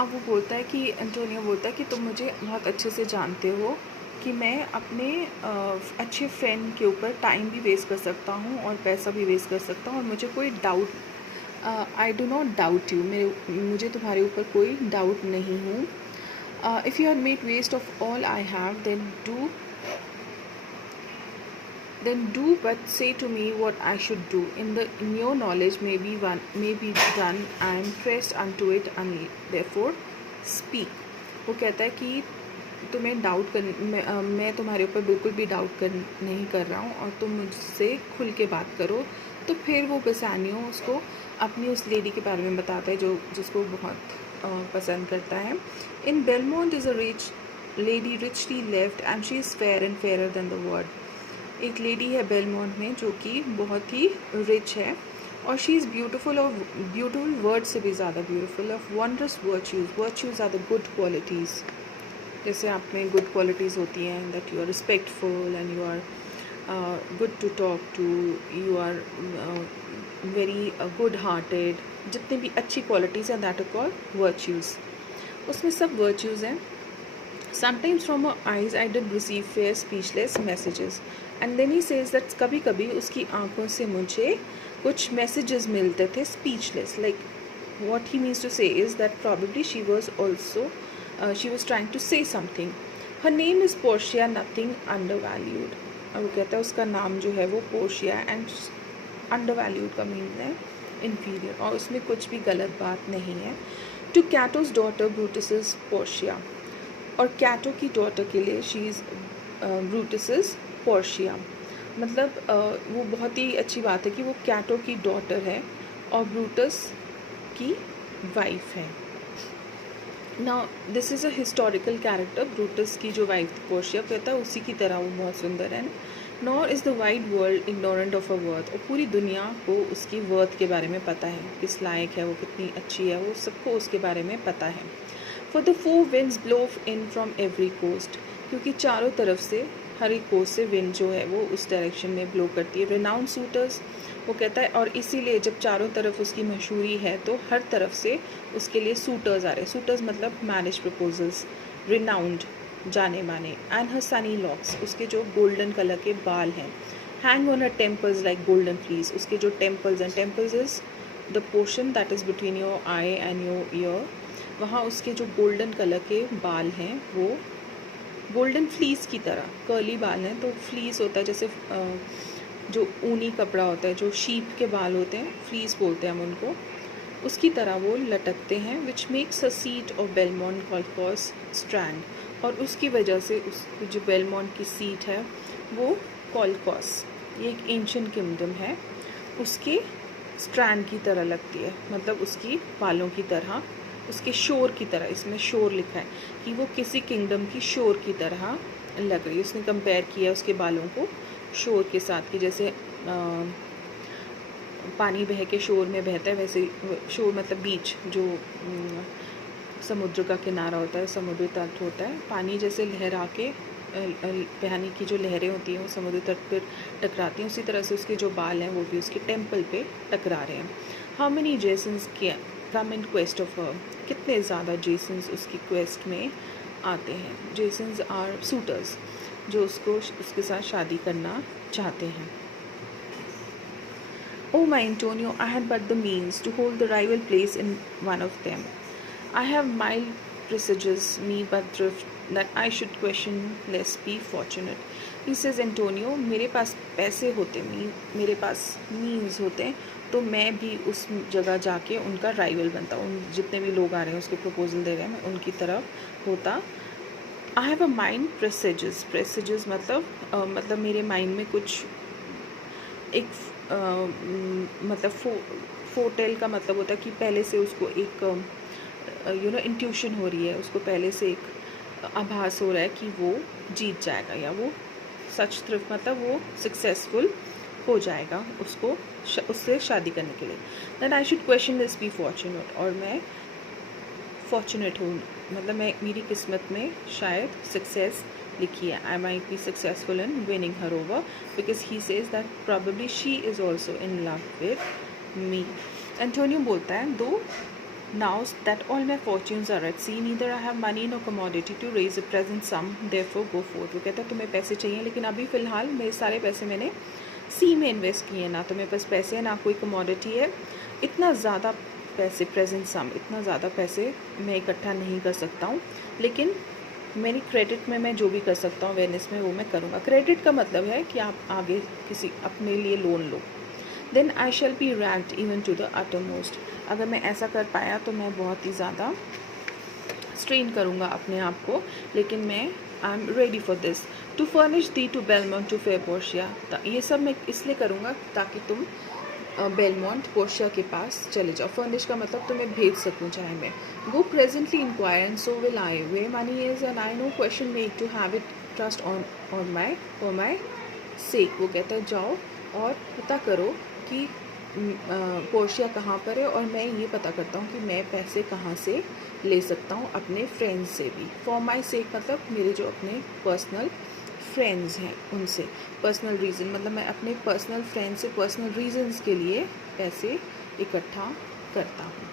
अब वो बोलता है कि एंटोनियो बोलता है कि तुम मुझे बहुत अच्छे से जानते हो कि मैं अपने अच्छे फ्रेंड के ऊपर टाइम भी वेस्ट कर सकता हूँ और पैसा भी वेस्ट कर सकता हूँ, और मुझे कोई doubt, I do not doubt you, मुझे तुम्हारे ऊपर कोई डाउट नहीं हूँ. If you are made waste of all I have, then do but say to me what I should do. In your knowledge may be done. I am pressed unto it, and therefore speak. वो कहता है कि तुम्हें doubt कर मैं तुम्हारे ऊपर बिल्कुल भी नहीं कर रहा हूँ, और तुम मुझसे खुल के बात करो. तो फिर वो बेसानियो उसको अपनी उस लेडी के बारे में बताता है जिसको बहुत पसंद करता है. In Belmont is a rich lady richly left and she is fair and fairer than the world. एक लेडी है बेलमोंट में जो कि बहुत ही रिच है, और शी इज़ ब्यूटीफुल, और ब्यूटीफुल वर्ड से भी ज़्यादा beautiful, of wondrous virtues are the good qualities. जैसे आप में गुड क्वालिटीज़ होती हैं, that you are respectful and you are good to talk to, you are very good hearted. जितनी भी अच्छी क्वालिटीज़ हैं दैट आर कॉल्ड वर्च्यूज़. उसमें सब वर्च्यूज़ हैं. Sometimes from her eyes I did receive fair speechless messages. And then he says that कभी कभी उसकी आँखों से मुझे कुछ messages मिलते थे speechless. Like what he means to say is that probably she was trying to say something. Her name is Portia, nothing undervalued. और वो कहता है उसका नाम जो है वो पोर्शिया, एंड undervalued का मीन है inferior, और उसमें कुछ भी गलत बात नहीं है. To Cato's daughter Brutus's Portia. और कैटो की डॉटर के लिए शी इज़ ब्रूटस पोर्शिया. मतलब वो बहुत ही अच्छी बात है कि वो कैटो की डॉटर है और ब्रूटस की वाइफ है. Now this is a historical character. Brutus की जो वाइफ थी पोर्शिया, कहता है उसी की तरह वो बहुत सुंदर है. Nor is the wide world ignorant of a worth. और पूरी दुनिया को उसकी वर्थ के बारे में पता है, किस लायक है वो, कितनी अच्छी है, वो सबको उसके बारे में पता है. For the four winds blow in from every coast. क्योंकि चारों तरफ से, हर एक कोस्ट से विंड जो है वो उस डायरेक्शन में ब्लो करती है. Renowned suitors, वो कहता है, और इसीलिए जब चारों तरफ उसकी मशहूरी है तो हर तरफ से उसके लिए सूटर्स आ रहे हैं. सूटर्स मतलब मैरिज प्रपोजल्स. Renowned, जाने माने. And her sunny locks, उसके जो गोल्डन कलर के बाल हैं. Hang on her temples like golden fleece, उसके जो टेम्पल्स हैं, temples is the portion that is between your I and your year. वहाँ उसके जो गोल्डन कलर के बाल हैं वो गोल्डन फ्लीस की तरह कर्ली बाल हैं. तो फ्लीस होता है जैसे जो ऊनी कपड़ा होता है, जो शीप के बाल होते हैं, फ्लीस बोलते हैं हम उनको, उसकी तरह वो लटकते हैं. Which makes a seat of Belmont Colchos strand. और उसकी वजह से उस जो बेलमोंट की सीट है वो कॉल्कॉस, ये एक एंशिएंट किंगडम है, उसके स्ट्रैंड की तरह लगती है. मतलब उसकी बालों की तरह, उसके शोर की तरह. इसमें शोर लिखा है कि वो किसी किंगडम की शोर की तरह लग रही है. उसने कंपेयर किया उसके बालों को शोर के साथ, कि जैसे पानी बह के शोर में बहता है, वैसे शोर मतलब बीच, जो समुद्र का किनारा होता है, समुद्र तट होता है, पानी जैसे लहरा के पानी की जो लहरें होती हैं वो समुद्र तट पर टकराती हैं, उसी तरह से उसके जो बाल हैं वो भी उसके टेम्पल पे टकरा रहे हैं. How many Jason's come in quest of her. कितने ज़्यादा जेसन्स उसकी क्वेस्ट में आते हैं. जेसन्स आर सूटर्स, जो उसके साथ शादी करना चाहते हैं. Oh my Antonio, I had but the means to hold the rival place in one of them. I have mild presages me but thrift that I should question less be fortunate. He says Antonio, मेरे पास पैसे होते, मेरे पास means होते, तो मैं भी उस जगह जाके उनका राइवल बनता. उन जितने भी लोग आ रहे हैं उसको प्रपोजल दे रहे हैं, मैं उनकी तरफ होता. आई हैव अ माइंड प्रेसेजेस मतलब मेरे माइंड में कुछ एक मतलब फोटेल का मतलब होता है कि पहले से उसको एक इंट्यूशन हो रही है, उसको पहले से एक आभास हो रहा है कि वो जीत जाएगा, या वो सच तरफ मतलब वो सक्सेसफुल हो जाएगा उससे शादी करने के लिए. That I should question this be fortunate. और मैं फॉर्चुनेट हूँ, मतलब मेरी किस्मत में शायद सक्सेस लिखी है. I might be successful in winning her over, because he says that probably she is also in love with me. Antonio बोलता है, दो Now that all my fortunes are at sea, neither I have money nor commodity to raise a present sum, therefore go forth. वो कहता है तुम्हें पैसे चाहिए लेकिन अभी फ़िलहाल मेरे सारे पैसे मैंने सी में इन्वेस्ट किए, ना तो मेरे पास पैसे है ना कोई कमोडिटी है, इतना ज़्यादा पैसे प्रेजेंट सम, इतना ज़्यादा पैसे मैं इकट्ठा नहीं कर सकता हूँ, लेकिन मेरी क्रेडिट में मैं जो भी कर सकता हूँ अवेयरनेस में वो मैं करूँगा। क्रेडिट का मतलब है कि आप आगे किसी अपने लिए लोन लो। Then I shall be ranked even to the uttermost. अगर मैं ऐसा कर पाया तो मैं बहुत ही ज़्यादा स्ट्रेन करूँगा अपने आप को, लेकिन मैं I am ready for this to furnish the to Belmont to fair Portia. ये सब मैं इसलिए करूँगा ताकि तुम बेलमोंट पोर्शिया के पास चले जाओ। फर्निश का मतलब तुम्हें भेज सकूँ चाहे मैं। Go presently inquire and so will I way money is and I know question make to have it trust on my for my sake. वो कहता है जाओ और पता करो कि पोर्शिया कहाँ पर है, और मैं ये पता करता हूँ कि मैं पैसे कहाँ से ले सकता हूँ अपने फ्रेंड्स से भी। फॉर माई सेक मतलब मेरे जो अपने पर्सनल फ्रेंड्स हैं उनसे। पर्सनल रीज़न मतलब मैं अपने पर्सनल फ्रेंड्स से पर्सनल रीजंस के लिए पैसे इकट्ठा करता हूँ।